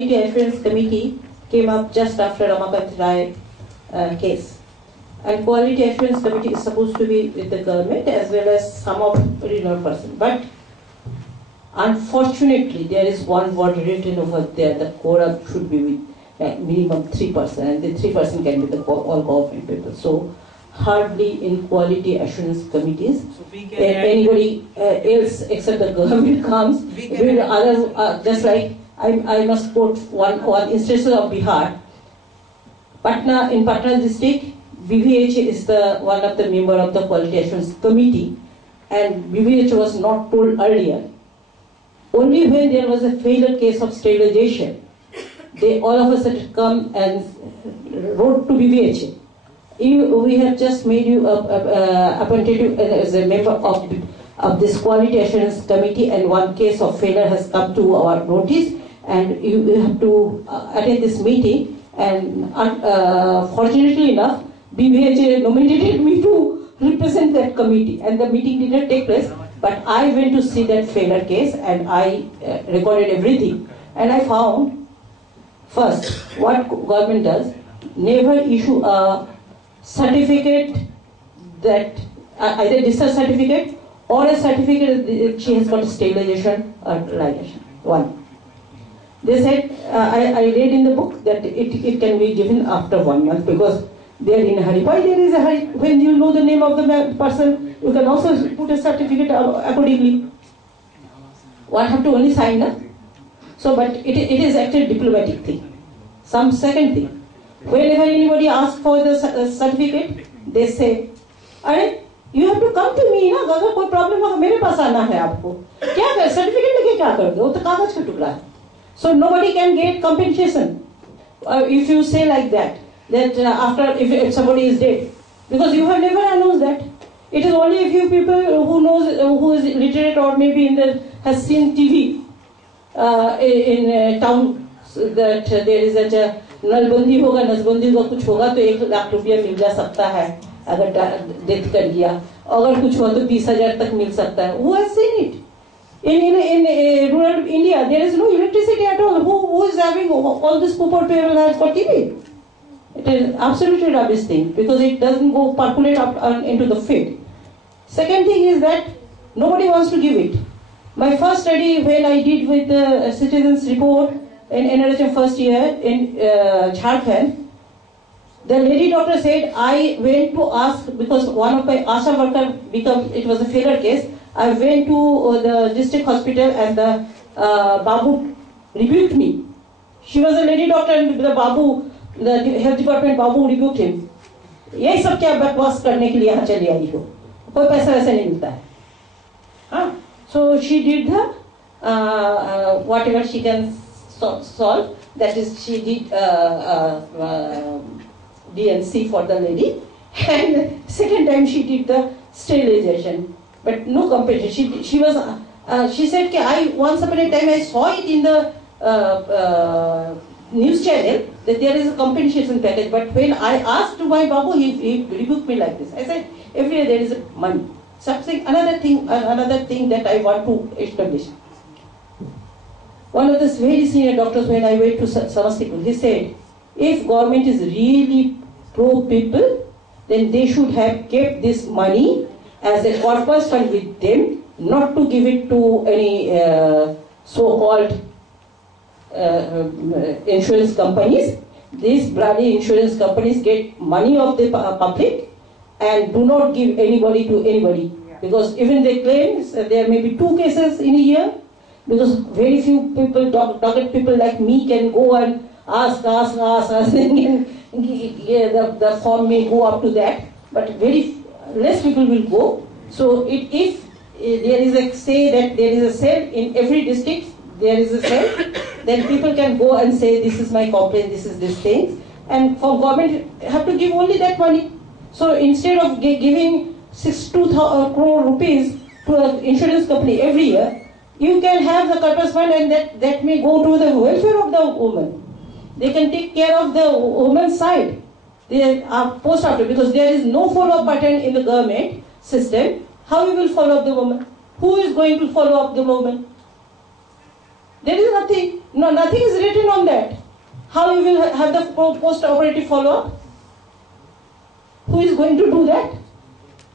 Assurance Committee came up just after Ramakant Rai case. And Quality Assurance Committee is supposed to be with the government as well as some of regional person. But unfortunately, there is one word written over there, the quorum should be with minimum 3%, and the 3% can be the all government people. So hardly in Quality Assurance Committees, anybody else except the government comes. Just like I must quote one instance of Bihar. In Patna district, BVH is one of the member of the Quality Assurance Committee, and BVH was not told earlier. Only when there was a failure case of sterilization, they all of a sudden come and wrote to BVH. We have just made you appointed you as a member of this Quality Assurance Committee, and one case of failure has come to our notice, and you have to attend this meeting. And fortunately enough, BVH nominated me to represent that committee, and the meeting did not take place. But I went to see that failure case, and I recorded everything. And I found, first, what government does, never issue a certificate that either discharge certificate or a certificate that she has got sterilization or ligation. One. They said, I read in the book that it can be given after 1 month because they are in a hurry. Why there is a hurry? When you know the name of the person, you can also put a certificate accordingly. One have to only sign up. So, but it is actually a diplomatic thing. Some second thing. Whenever anybody asks for the certificate, they say, "Arey, you have to come to me, na? अगर कोई problem होगा मेरे पास आना है आपको. क्या कर certificate लेके क्या करोगे? वो तो कागज का टुकड़ा है." So nobody can get compensation if you say like that after if somebody is dead, because you have never announced that. It is only a few people who is literate or maybe has seen TV in town that there is a नलबंदी होगा, नसबंदी होगा, कुछ होगा तो 1 लाख रुपया मिल जा सकता है अगर डेथ कर गया, अगर कुछ हुआ तो 20,000 तक मिल सकता है. Who has seen it? In rural India, there is no electricity at all. Who is having all this people has got TV? It is absolutely rubbish thing because it doesn't go percolate up into the field. Second thing is that nobody wants to give it. My first study when I did with the citizens report in NRHM first year in Jharkhand, the lady doctor said, I went to ask because one of my ASHA worker it was a failure case. I went to the district hospital and the Babu rebuked me. She was a lady doctor and the health department Babu rebuked him. यही सब क्या बकवास करने के लिए यहाँ चली आई हो, कोई पैसा वैसा नहीं मिलता है. हाँ, so she did the whatever she can solve. That is, she did DNC for the lady, and second time she did the sterilization. But no compensation. She said that once upon a time I saw it in the news channel that there is a compensation package. But when I asked to my Babu, he rebuked me like this. I said, everywhere there is money. Something, another thing that I want to establish. One of the very senior doctors, when I went to Samastipur, he said, if government is really pro people, then they should have kept this money as a corpus fund with them, not to give it to any so-called insurance companies. These bloody insurance companies get money of the public and do not give anybody to anybody. Because even they claim there may be 2 cases in a year, because very few people, target people like me can go and ask, and the form may go up to that, but very less people will go. So if there is a say that there is a cell in every district, there is a cell, then people can go and say, this is my complaint, this is this thing. And for government, have to give only that money. So instead of giving 62 crore rupees to an insurance company every year, you can have the corpus fund, and that may go to the welfare of the woman. They can take care of the woman's side. They are post-after, because there is no follow-up pattern in the government system. How you will follow up the woman? Who is going to follow up the woman? There is nothing. No, nothing is written on that. how you will have the post-operative follow-up? Who is going to do that?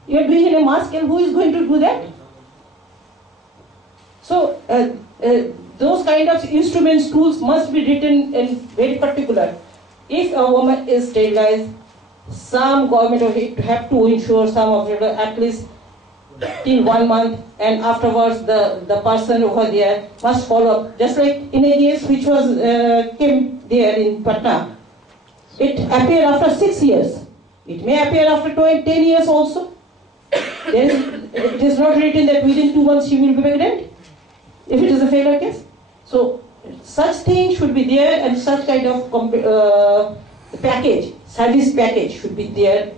You are doing in a mass scale, who is going to do that? So, those kind of instruments, tools must be written in very particular. If a woman is sterilized, some government have to ensure some of it at least till 1 month, and afterwards the person over there must follow up. Just like in IHES, which was came there in Patna, it appeared after 6 years. It may appear after 10 years also. Then it is not written that within 2 months she will be pregnant, if it is a failure case. So such things should be there, and such kind of package, service package should be there.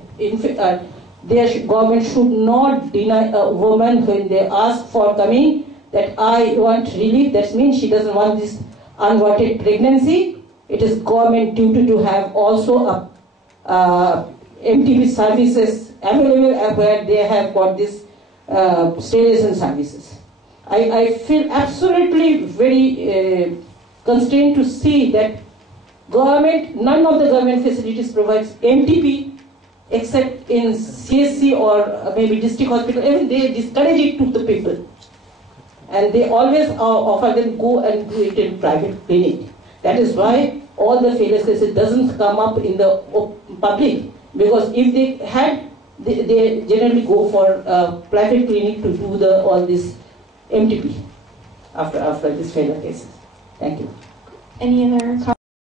Government should not deny a woman when they ask for coming that I want relief. That means she doesn't want this unwanted pregnancy. It is government duty to have also a MTB services available where they have got this sterilization services. I feel absolutely very constrained to see that none of the government facilities provides MTP except in CSC or maybe district hospital. Even they discourage it to the people, and they always offer them go and do it in private clinic. That is why all the failure cases doesn't come up in the public, because if they had, they generally go for private clinic to do all this MTP after these failure cases. Thank you. Any other comments?